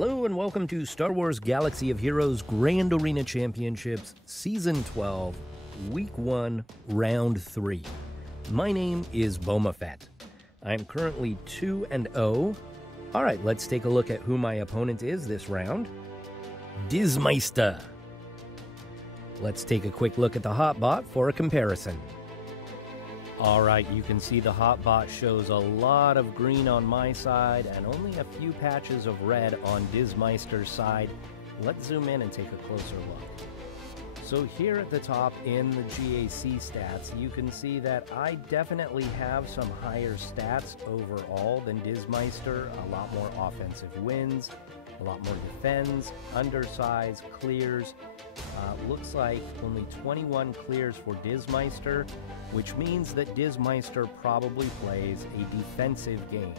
Hello and welcome to Star Wars Galaxy of Heroes Grand Arena Championships Season 12, Week 1, Round 3. My name is Boma Fett. I'm currently 2-0. Alright, let's take a look at who my opponent is this round. Dizmeister. Let's take a quick look at the hotbot for a comparison. Alright, you can see the hotbot shows a lot of green on my side and only a few patches of red on Dizmeister's side. Let's zoom in and take a closer look. So here at the top in the GAC stats, you can see that I definitely have some higher stats overall than Dizmeister. A lot more offensive wins, a lot more defends, undersize, clears. Looks like only 21 clears for Dizmeister, which means that Dizmeister probably plays a defensive game.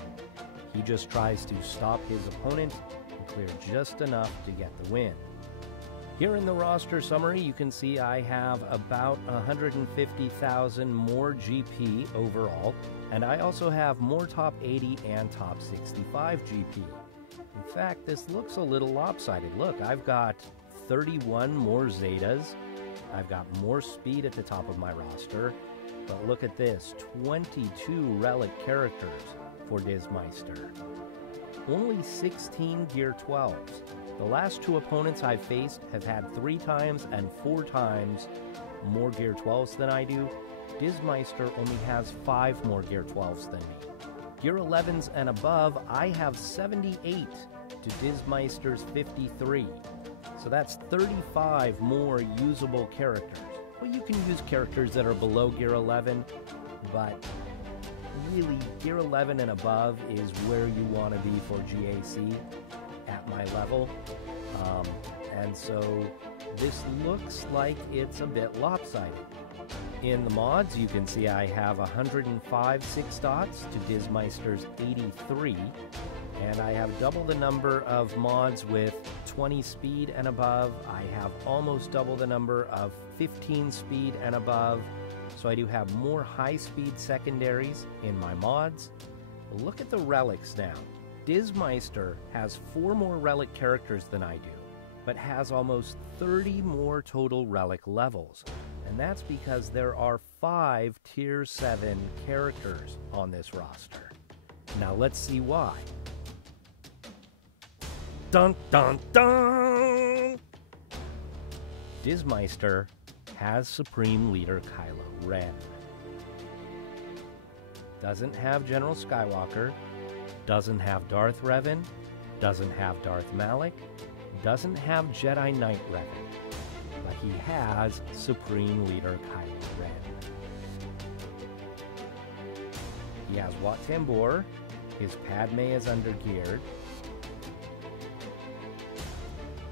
He just tries to stop his opponent and clear just enough to get the win. Here in the roster summary, you can see I have about 150,000 more GP overall, and I also have more top 80 and top 65 GP. In fact, this looks a little lopsided. Look, I've got 31 more Zetas. I've got more speed at the top of my roster. But look at this, 22 relic characters for Dizmeister. Only 16 Gear 12s. The last two opponents I've faced have had 3 times and 4 times more Gear 12s than I do. Dizmeister only has 5 more Gear 12s than me. Gear 11s and above, I have 78 to Dizmeister's 53. So that's 35 more usable characters. Well, you can use characters that are below Gear 11, but really Gear 11 and above is where you want to be for GAC at my level. And so this looks like it's a bit lopsided. In the mods, you can see I have 105 6 dots to Dizmeister's 83, and I have double the number of mods with 20 speed and above. I have almost double the number of 15 speed and above, so I do have more high-speed secondaries in my mods. Look at the relics now. Dizmeister has 4 more relic characters than I do, but has almost 30 more total relic levels. And that's because there are 5 Tier 7 characters on this roster. Now let's see why. Dun dun dun! Dizmeister has Supreme Leader Kylo Ren. Doesn't have General Skywalker, doesn't have Darth Revan, doesn't have Darth Malak, doesn't have Jedi Knight Revan, but he has Supreme Leader Kylo Ren. He has Wat Tambor, his Padme is undergeared.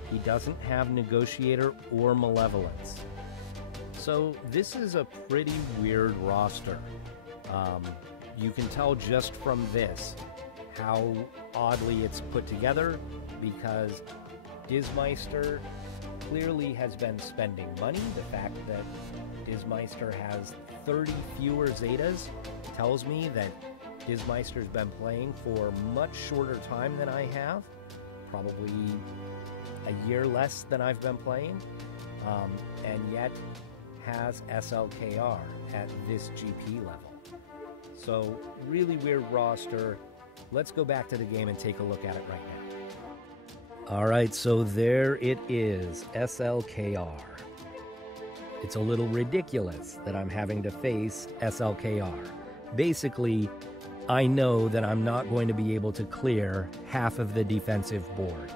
He doesn't have Negotiator or Malevolence. So this is a pretty weird roster. You can tell just from this how oddly it's put together, because Dizmeister clearly has been spending money. The fact that Dizmeister has 30 fewer Zetas tells me that Dizmeister's been playing for much shorter time than I have, probably a year less than I've been playing, and yet has SLKR at this GP level. So really weird roster. Let's go back to the game and take a look at it right now. Alright, so there it is, SLKR. It's a little ridiculous that I'm having to face SLKR. Basically, I know that I'm not going to be able to clear half of the defensive board.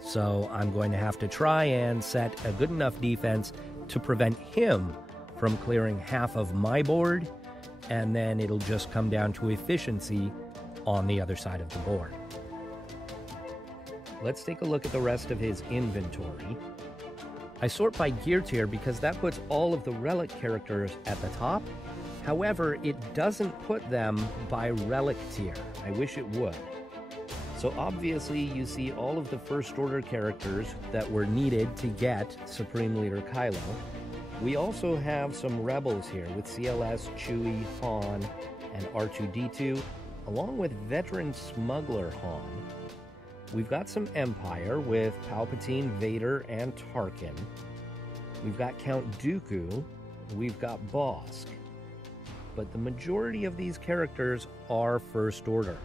So I'm going to have to try and set a good enough defense to prevent him from clearing half of my board, and then it'll just come down to efficiency on the other side of the board. Let's take a look at the rest of his inventory. I sort by gear tier because that puts all of the relic characters at the top. However, it doesn't put them by relic tier. I wish it would. So obviously you see all of the first order characters that were needed to get Supreme Leader Kylo. We also have some rebels here with CLS, Chewie, Han, and R2-D2, along with veteran smuggler Han. We've got some Empire with Palpatine, Vader, and Tarkin. We've got Count Dooku. We've got Bossk. But the majority of these characters are First Order.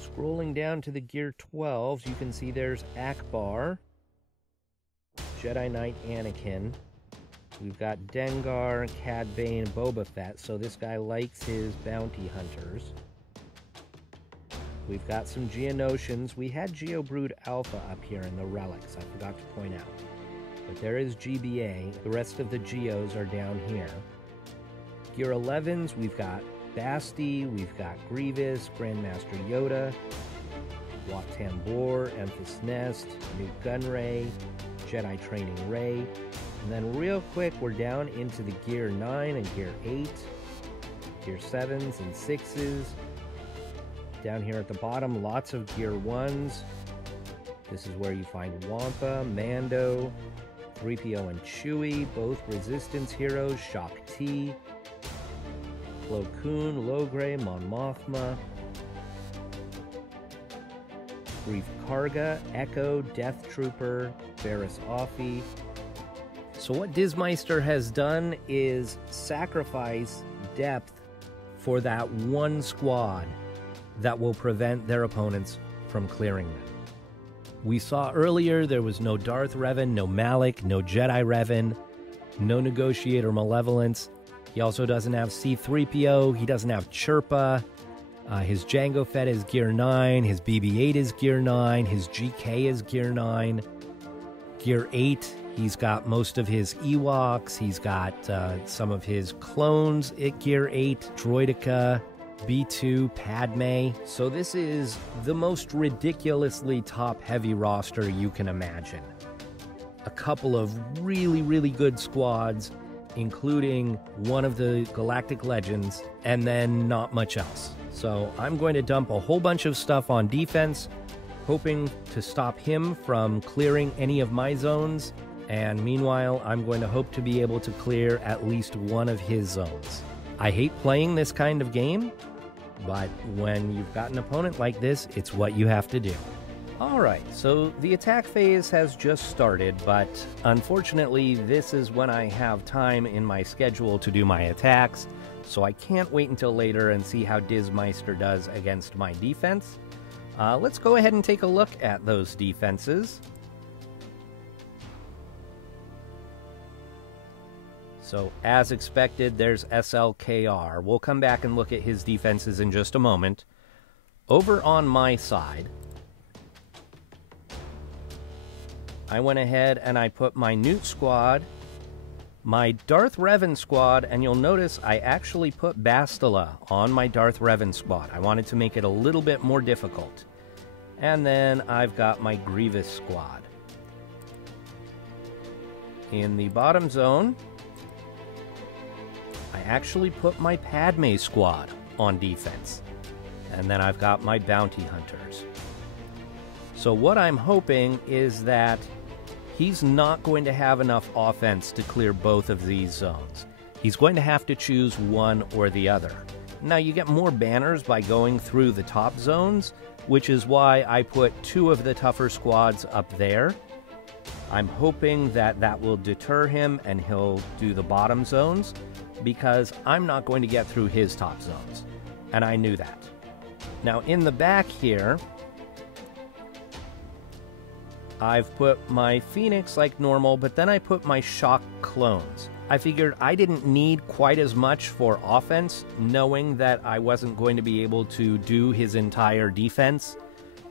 Scrolling down to the Gear 12s, you can see there's Akbar, Jedi Knight Anakin. We've got Dengar, Cad Bane, Boba Fett, so this guy likes his bounty hunters. We've got some Geonosians. We had Geobrood Alpha up here in the relics, I forgot to point out. But there is GBA. The rest of the Geos are down here. Gear 11s, we've got Basti, we've got Grievous, Grandmaster Yoda, Wat Tambor, Emphas Nest, Nute Gunray, Jedi Training Rey. And then real quick, we're down into the Gear 9 and Gear 8, Gear 7s and 6s. Down here at the bottom, lots of Gear 1s. This is where you find Wampa, Mando, 3PO and Chewie, both Resistance heroes, Shaak Ti, Plo Koon, Logray, Mon Mothma, Greef Karga, Echo, Death Trooper, Barriss Offee. So what Dizmeister has done is sacrifice depth for that one squad that will prevent their opponents from clearing them. We saw earlier there was no Darth Revan, no Malak, no Jedi Revan, no Negotiator Malevolence. He also doesn't have C-3PO, he doesn't have Chirpa, his Jango Fett is Gear 9, his BB-8 is Gear 9, his GK is Gear 9. Gear 8, he's got most of his Ewoks, he's got some of his clones at Gear 8, Droideka, B2, Padme. So this is the most ridiculously top-heavy roster you can imagine. A couple of really, really good squads, including one of the Galactic Legends, and then not much else. So I'm going to dump a whole bunch of stuff on defense, hoping to stop him from clearing any of my zones, and meanwhile, I'm going to hope to be able to clear at least one of his zones. I hate playing this kind of game, but when you've got an opponent like this, it's what you have to do. Alright, so the attack phase has just started, but unfortunately this is when I have time in my schedule to do my attacks, so I can't wait until later and see how Dizmeister does against my defense. Let's go ahead and take a look at those defenses. So, as expected, there's SLKR. We'll come back and look at his defenses in just a moment. Over on my side, I went ahead and I put my Nute squad, my Darth Revan squad, and you'll notice I actually put Bastila on my Darth Revan squad. I wanted to make it a little bit more difficult. And then I've got my Grievous squad. In the bottom zone, I actually put my Padme squad on defense. And then I've got my bounty hunters. So what I'm hoping is that he's not going to have enough offense to clear both of these zones. He's going to have to choose one or the other. Now, you get more banners by going through the top zones, which is why I put two of the tougher squads up there. I'm hoping that that will deter him and he'll do the bottom zones, because I'm not going to get through his top zones. And I knew that. Now, in the back here, I've put my Phoenix like normal, but then I put my Shock clones. I figured I didn't need quite as much for offense, knowing that I wasn't going to be able to do his entire defense.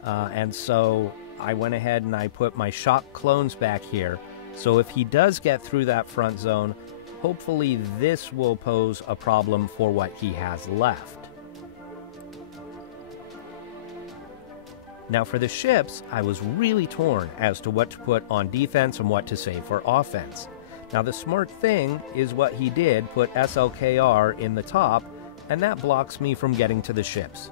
And so I went ahead and I put my Shock clones back here. So if he does get through that front zone, hopefully this will pose a problem for what he has left. Now for the ships, I was really torn as to what to put on defense and what to save for offense. Now the smart thing is what he did, put SLKR in the top, and that blocks me from getting to the ships.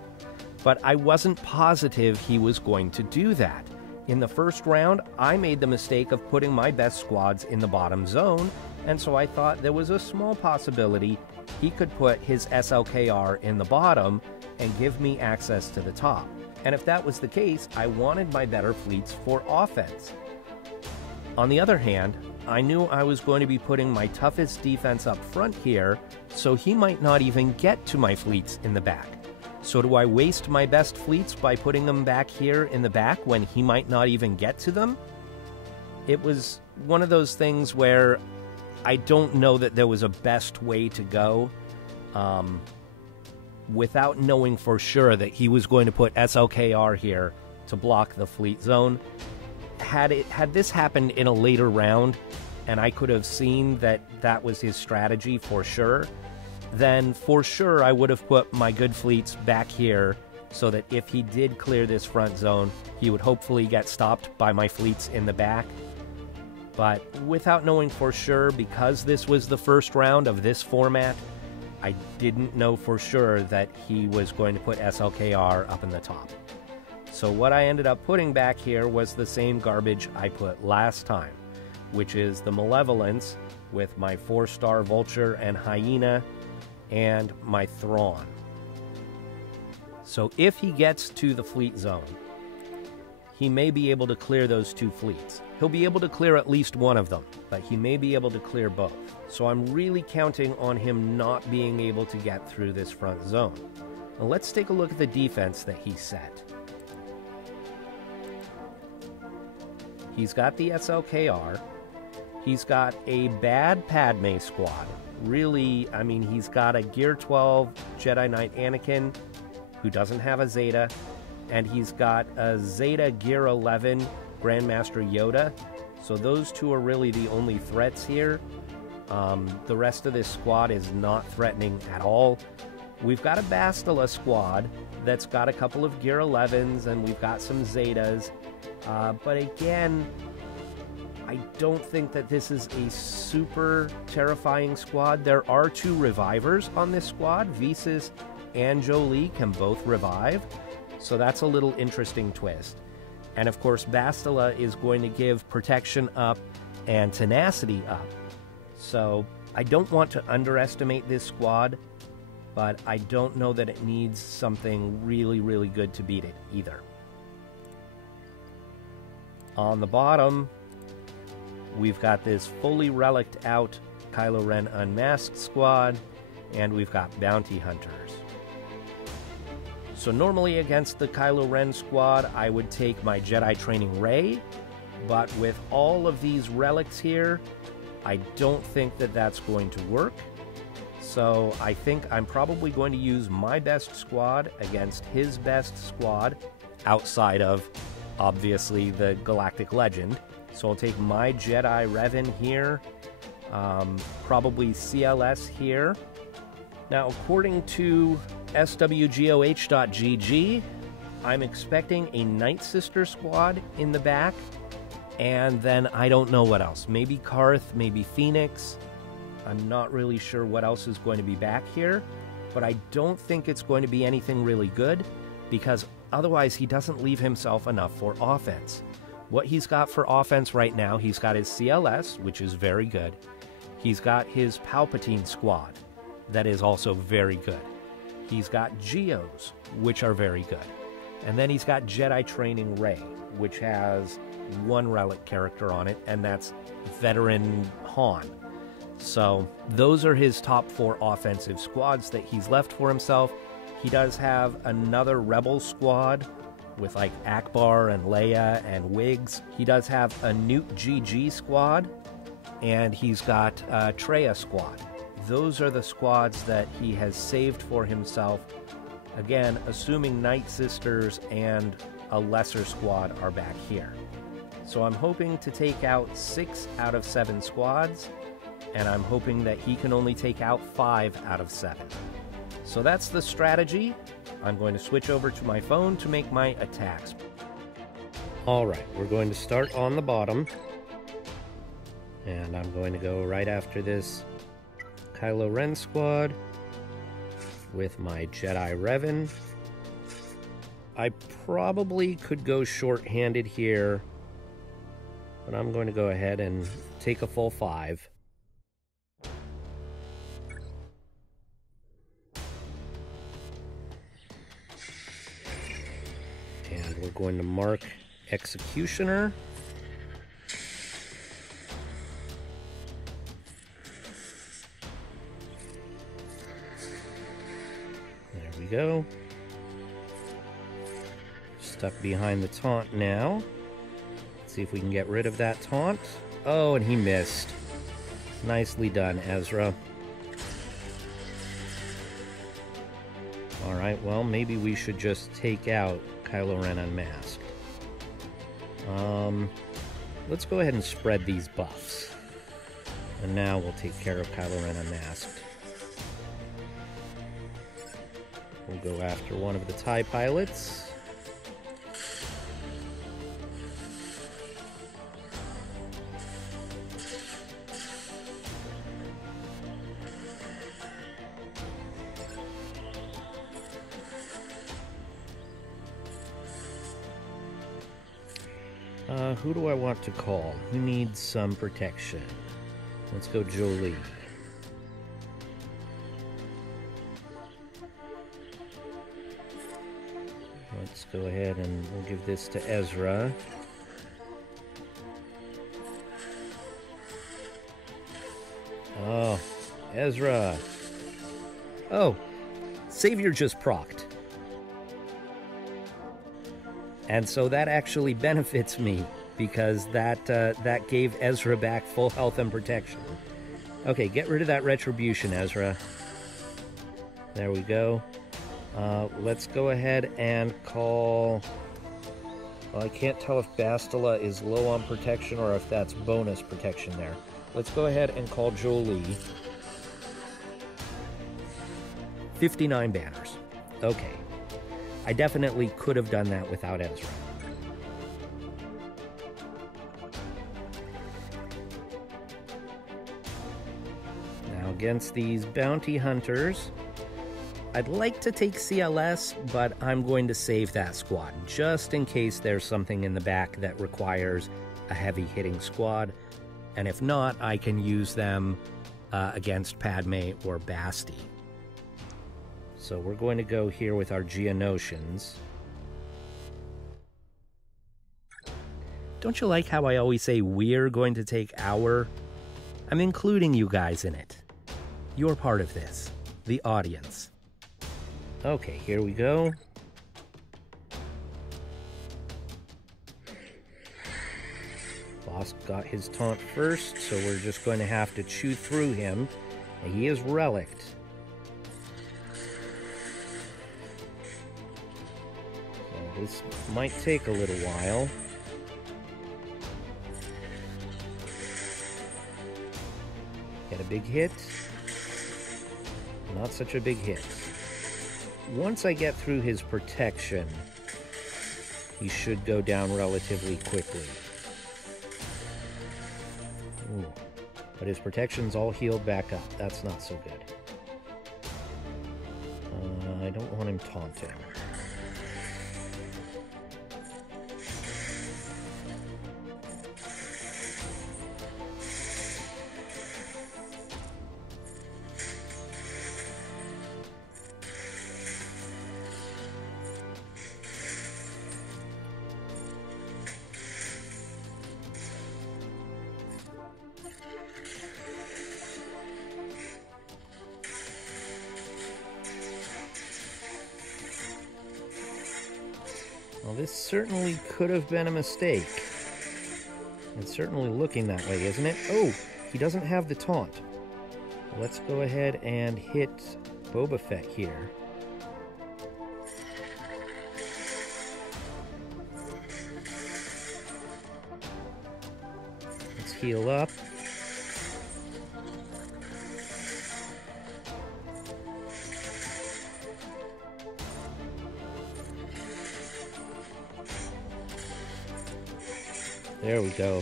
But I wasn't positive he was going to do that. In the first round, I made the mistake of putting my best squads in the bottom zone, and so I thought there was a small possibility he could put his SLKR in the bottom and give me access to the top. And if that was the case, I wanted my better fleets for offense. On the other hand, I knew I was going to be putting my toughest defense up front here, so he might not even get to my fleets in the back. So do I waste my best fleets by putting them back here in the back when he might not even get to them? It was one of those things where I don't know that there was a best way to go without knowing for sure that he was going to put SLKR here to block the fleet zone. Had this happened in a later round, and I could have seen that that was his strategy for sure, then for sure I would have put my good fleets back here so that if he did clear this front zone, he would hopefully get stopped by my fleets in the back. But without knowing for sure, because this was the first round of this format, I didn't know for sure that he was going to put SLKR up in the top. So what I ended up putting back here was the same garbage I put last time, which is the Malevolence with my 4-star Vulture and Hyena and my Thrawn. So if he gets to the fleet zone, he may be able to clear those two fleets. He'll be able to clear at least one of them, but he may be able to clear both. So I'm really counting on him not being able to get through this front zone. Now let's take a look at the defense that he set. He's got the SLKR. He's got a bad Padme squad. Really, I mean, he's got a Gear 12 Jedi Knight Anakin who doesn't have a Zeta, and he's got a Zeta Gear 11 Grandmaster Yoda. So those two are really the only threats here. The rest of this squad is not threatening at all. We've got a Bastila squad that's got a couple of Gear 11s, and we've got some Zetas. But again, I don't think that this is a super terrifying squad. There are 2 revivers on this squad. Visas and Jolie can both revive, so that's a little interesting twist. And of course, Bastila is going to give protection up and tenacity up. So I don't want to underestimate this squad, but I don't know that it needs something really, really good to beat it either. On the bottom, we've got this fully reliced out Kylo Ren Unmasked squad, and we've got Bounty Hunters. So normally against the Kylo Ren squad, I would take my Jedi Training Rey, but with all of these relics here, I don't think that that's going to work. So I think I'm probably going to use my best squad against his best squad, outside of, obviously, the Galactic Legend. So I'll take my Jedi Revan here, probably CLS here. Now, according to SWGOH I'm expecting a Night Sister squad in the back, and then I don't know what else. Maybe Karth, maybe Phoenix. I'm not really sure what else is going to be back here, but I don't think it's going to be anything really good, because otherwise he doesn't leave himself enough for offense. What he's got for offense right now, he's got his CLS, which is very good. He's got his Palpatine squad, that is also very good. He's got Geos, which are very good. And then he's got Jedi Training Rey, which has 1 relic character on it, and that's veteran Han. So those are his top 4 offensive squads that he's left for himself. He does have another Rebel squad with like Akbar and Leia and Wiggs. He does have a Newt GG squad, and he's got a Traya squad. Those are the squads that he has saved for himself. Again, assuming Night Sisters and a lesser squad are back here. So I'm hoping to take out 6 out of 7 squads, and I'm hoping that he can only take out 5 out of 7. So that's the strategy. I'm going to switch over to my phone to make my attacks. Alright, we're going to start on the bottom, and I'm going to go right after this Kylo Ren squad with my Jedi Revan. I probably could go short-handed here, but I'm going to go ahead and take a full 5. we're going to mark Executioner. There we go. Stuck behind the taunt now. Let's see if we can get rid of that taunt. Oh, and he missed. Nicely done, Ezra. Alright, well, maybe we should just take out Kylo Ren unmasked. Let's go ahead and spread these buffs. And now we'll take care of Kylo Ren unmasked. We'll go after one of the TIE pilots. Who do I want to call? Who needs some protection? Let's go Jolie. Let's go ahead and we'll give this to Ezra. Oh, Ezra. Oh, Savior just procced. And so that actually benefits me, because that gave Ezra back full health and protection. Okay, get rid of that retribution, Ezra. There we go. Let's go ahead and call... Well, I can't tell if Bastila is low on protection or if that's bonus protection there. Let's go ahead and call Jolie. 59 banners. Okay. I definitely could have done that without Ezra. Now against these bounty hunters, I'd like to take CLS, but I'm going to save that squad, just in case there's something in the back that requires a heavy hitting squad. And if not, I can use them against Padme or Basti. So we're going to go here with our Geonosians. Don't you like how I always say we're going to take our? I'm including you guys in it. You're part of this, the audience. Okay, here we go. Boss got his taunt first, so we're just going to have to chew through him. He is relicked. So this might take a little while. Get a big hit. Not such a big hit. Once I get through his protection, he should go down relatively quickly. Ooh. But his protection's all healed back up. That's not so good. I don't want him taunting. Well, this certainly could have been a mistake. It's certainly looking that way, isn't it? Oh, he doesn't have the taunt. Let's go ahead and hit Boba Fett here. Let's heal up. There we go.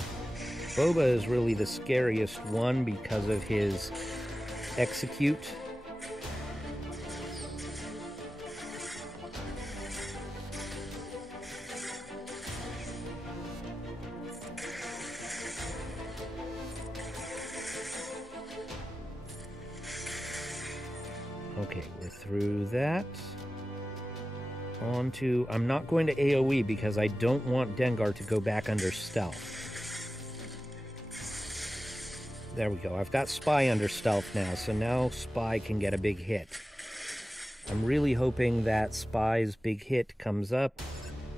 Boba is really the scariest one because of his execute. Okay, we're through that. onto... I'm not going to AoE because I don't want Dengar to go back under stealth. There we go. I've got Spy under stealth now, so now Spy can get a big hit. I'm really hoping that Spy's big hit comes up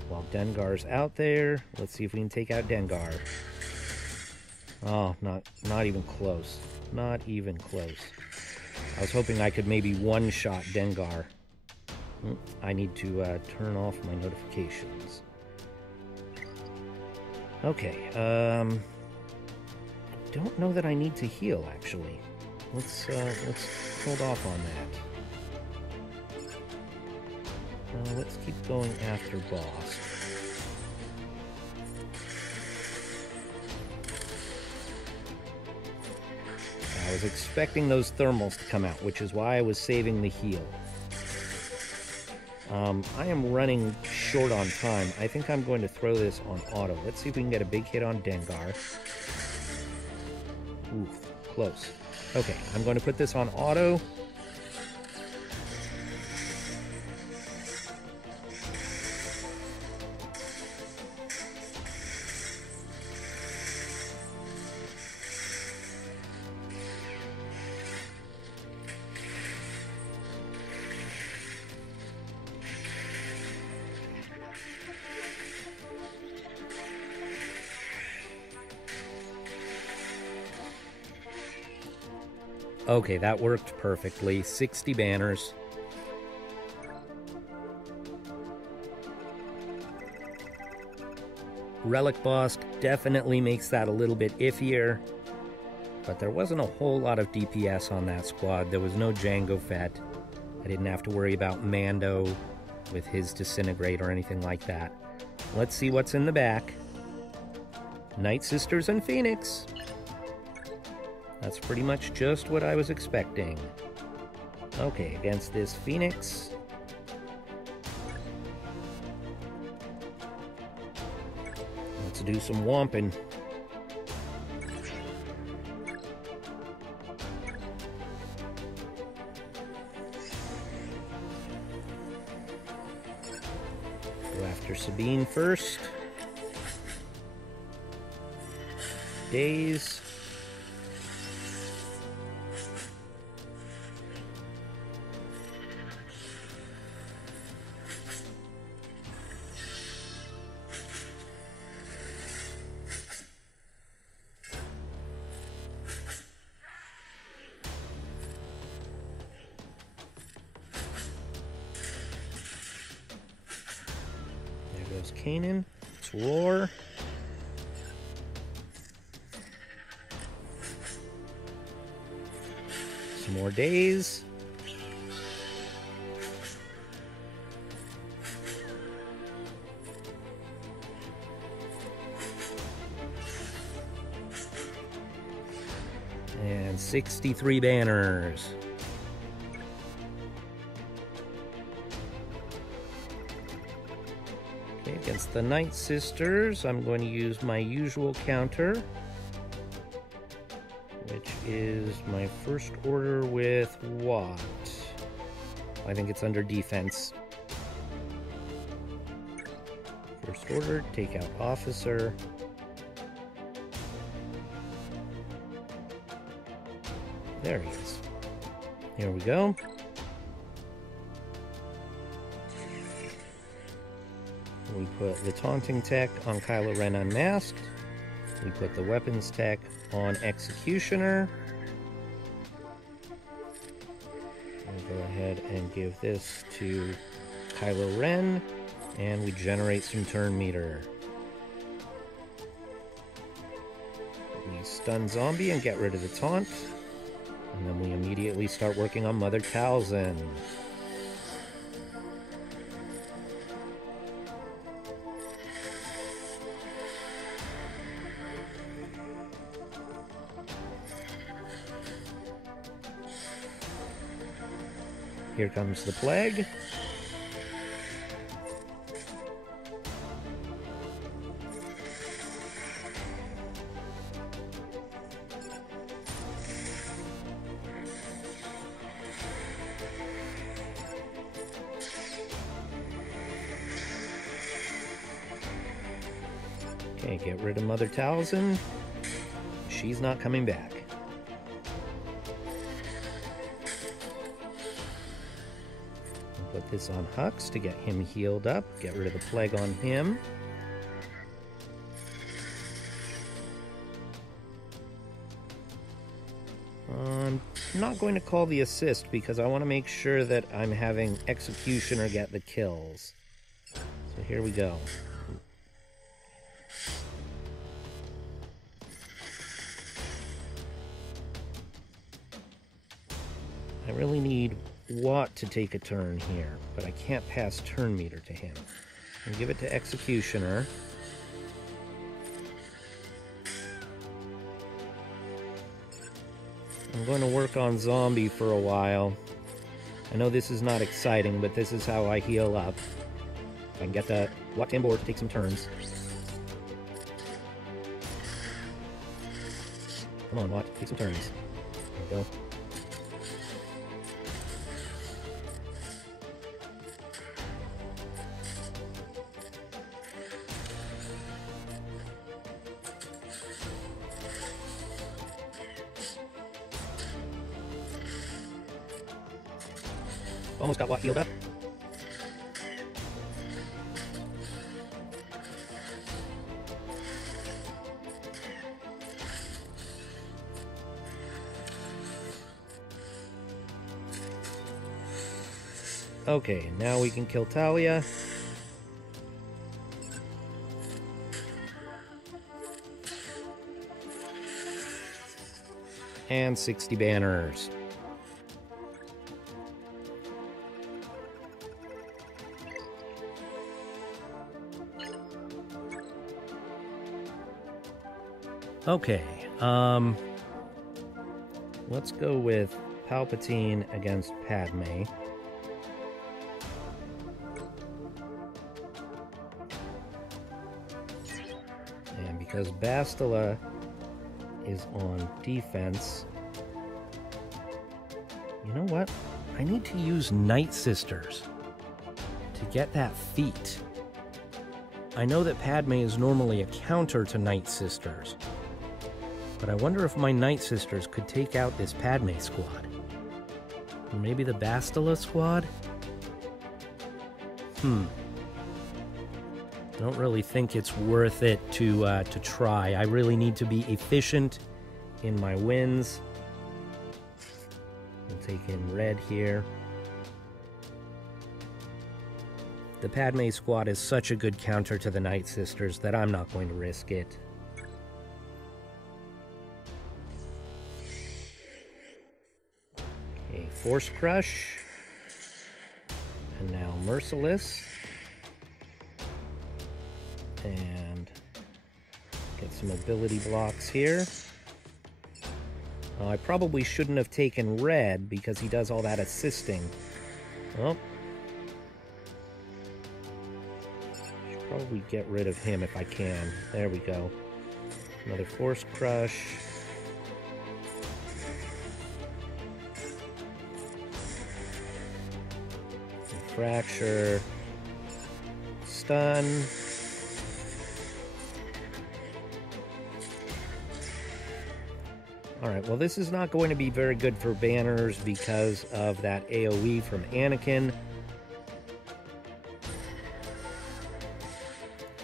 while Dengar's out there. Let's see if we can take out Dengar. Oh, not even close. Not even close. I was hoping I could maybe one-shot Dengar. I need to turn off my notifications. Okay, don't know that I need to heal, actually. Let's hold off on that. Let's keep going after boss. I was expecting those thermals to come out, which is why I was saving the heal. I am running short on time. I think I'm going to throw this on auto. Let's see if we can get a big hit on Dengar. Ooh, close. Okay, I'm going to put this on auto. Okay, that worked perfectly. 60 banners. Relic boss definitely makes that a little bit iffier, but there wasn't a whole lot of DPS on that squad. There was no Django Fett. I didn't have to worry about Mando with his Disintegrate or anything like that. Let's see what's in the back. Night Sisters and Phoenix. That's pretty much just what I was expecting. Okay, against this Phoenix. Let's do some whomping. Go after Sabine first. Daze. Kanan. Let's roar. Some more days. And 63 banners. Against the Night Sisters, I'm going to use my usual counter, which is my first order with what? I think it's under defense. First order, take out officer. There he is. Here we go. We put the taunting tech on Kylo Ren unmasked. We put the weapons tech on Executioner. We'll go ahead and give this to Kylo Ren, and we generate some turn meter. We stun zombie and get rid of the taunt, and then we immediately start working on Mother Talzin. Here comes the plague. Okay, get rid of Mother Talzin. She's not coming back. Put this on Hux to get him healed up. Get rid of the plague on him. I'm not going to call the assist because I want to make sure that I'm having Executioner get the kills. So here we go. I really need Watt to take a turn here, but I can't pass turn meter to him. I'll give it to Executioner. I'm going to work on Zombie for a while. I know this is not exciting, but this is how I heal up. If I can get the Watt Tambor to take some turns. Come on, Watt, take some turns. There we go. Almost got Watt healed up. Okay, now we can kill Talia. And 60 banners. Okay, let's go with Palpatine against Padme. And because Bastila is on defense, you know what? I need to use Night Sisters to get that feat. I know that Padme is normally a counter to Night Sisters, but I wonder if my Night Sisters could take out this Padme squad. Or maybe the Bastila squad? I don't really think it's worth it to try. I really need to be efficient in my wins. We'll take in red here. The Padme squad is such a good counter to the Night Sisters that I'm not going to risk it. Okay, Force Crush. And now Merciless. And get some ability blocks here. I probably shouldn't have taken red because he does all that assisting. Oh. Should probably get rid of him if I can. There we go. Another Force Crush. Fracture. Stun. Alright, well this is not going to be very good for banners because of that AoE from Anakin.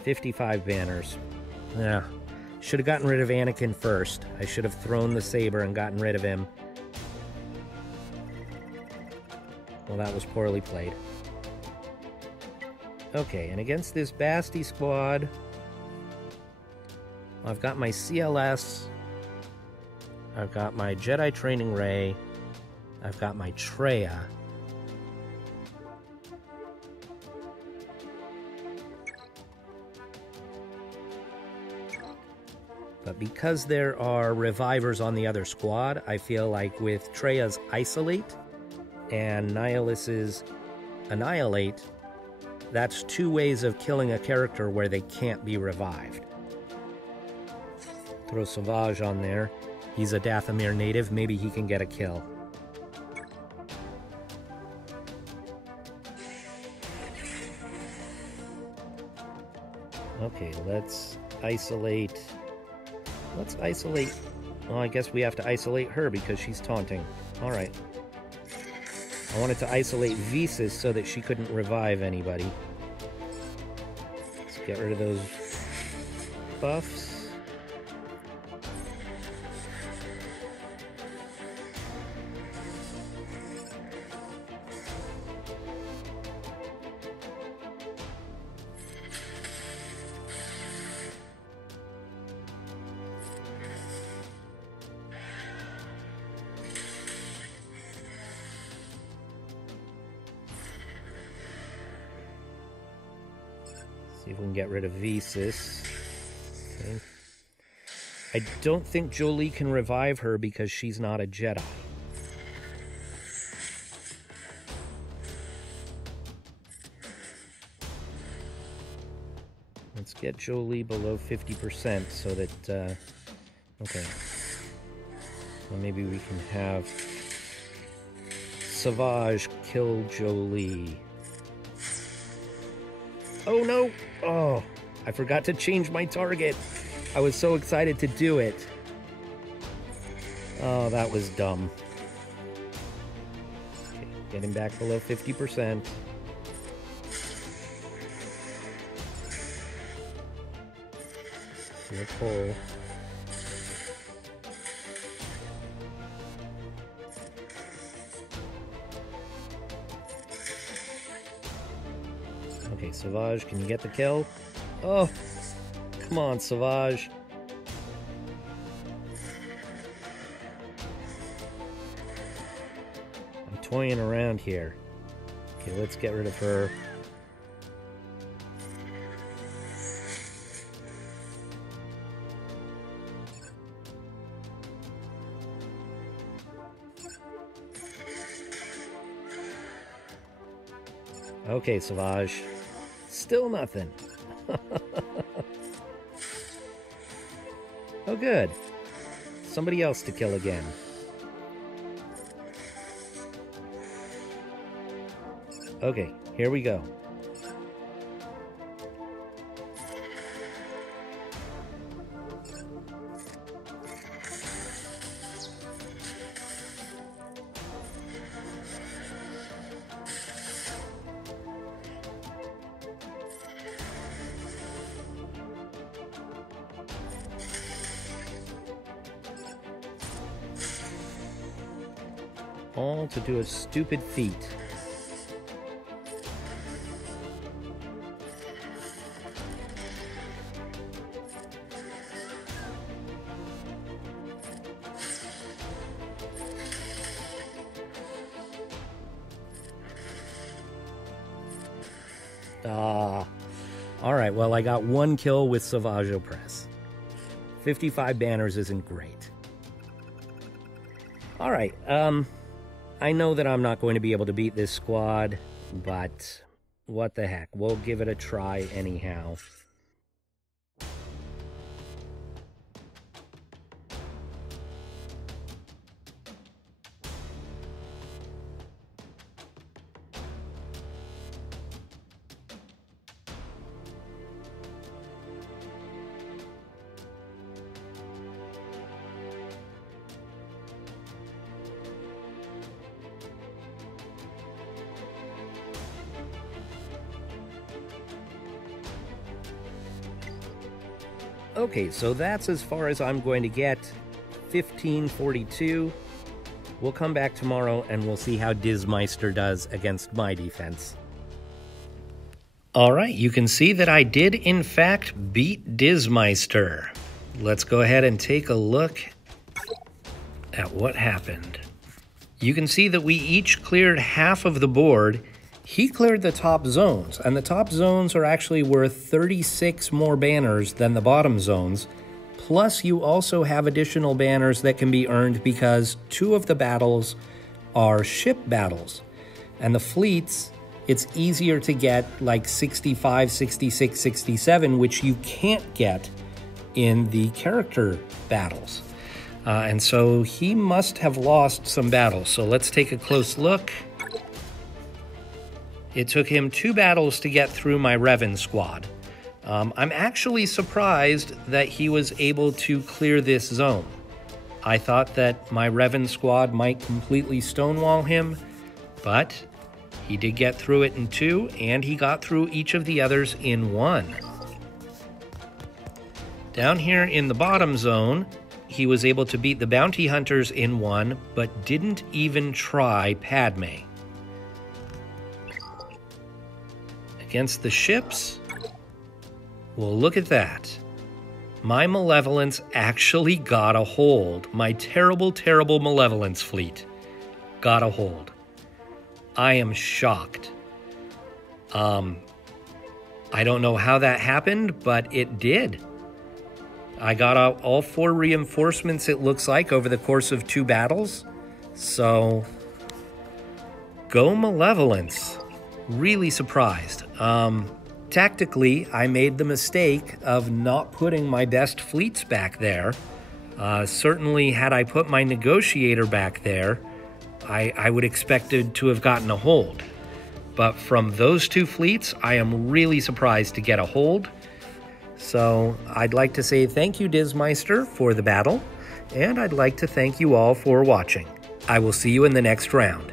55 banners. Yeah, should have gotten rid of Anakin first. I should have thrown the saber and gotten rid of him. Well, that was poorly played. Okay, and against this Basti squad, I've got my CLS, I've got my Jedi Training Ray, I've got my Traya. But because there are revivers on the other squad, I feel like with Traya's Isolate and Nihilus's Annihilate, that's two ways of killing a character where they can't be revived. Throw Sauvage on there. He's a Dathomir native, maybe he can get a kill. Okay, let's isolate... Let's isolate... Well, I guess we have to isolate her because she's taunting. Alright. I wanted to isolate Visas so that she couldn't revive anybody. Let's get rid of those buffs. See if we can get rid of Visas. Okay. I don't think Jolie can revive her because she's not a Jedi. Let's get Jolie below 50% so that, okay. Well, maybe we can have SWGOH kill Jolie. Oh no! Oh, I forgot to change my target. I was so excited to do it. Oh, that was dumb. Okay, getting back below 50%. Clear pull. Okay, SWGOH, can you get the kill? Oh, come on, SWGOH. I'm toying around here. Okay, let's get rid of her. Okay, SWGOH. Still nothing. Oh, good. Somebody else to kill again. Okay, here we go. All to do a stupid feat. Alright, well, I got one kill with SWGOH Opress. 55 banners isn't great. Alright, I know that I'm not going to be able to beat this squad, but what the heck, we'll give it a try anyhow. Okay, so that's as far as I'm going to get. 1542. We'll come back tomorrow and we'll see how Dizmeister does against my defense. Alright, you can see that I did in fact beat Dizmeister. Let's go ahead and take a look at what happened. You can see that we each cleared half of the board. He cleared the top zones, and the top zones are actually worth 36 more banners than the bottom zones. Plus, you also have additional banners that can be earned because 2 of the battles are ship battles. And the fleets, it's easier to get like 65, 66, 67, which you can't get in the character battles. And so he must have lost some battles. So let's take a close look. It took him 2 battles to get through my Revan squad. I'm actually surprised that he was able to clear this zone. I thought that my Revan squad might completely stonewall him, but he did get through it in 2, and he got through each of the others in 1. Down here in the bottom zone, he was able to beat the bounty hunters in 1, but didn't even try Padme. Against the ships, well, look at that. My malevolence actually got a hold. My terrible, terrible malevolence fleet got a hold. I am shocked. I don't know how that happened, but it did. I got out all 4 reinforcements, it looks like, over the course of 2 battles. So, go Malevolence. Really surprised. Tactically, I made the mistake of not putting my best fleets back there. Certainly, had I put my Negotiator back there, I would expected to have gotten a hold. But from those 2 fleets, I am really surprised to get a hold. So I'd like to say thank you, Dizmeister, for the battle, and I'd like to thank you all for watching. I will see you in the next round.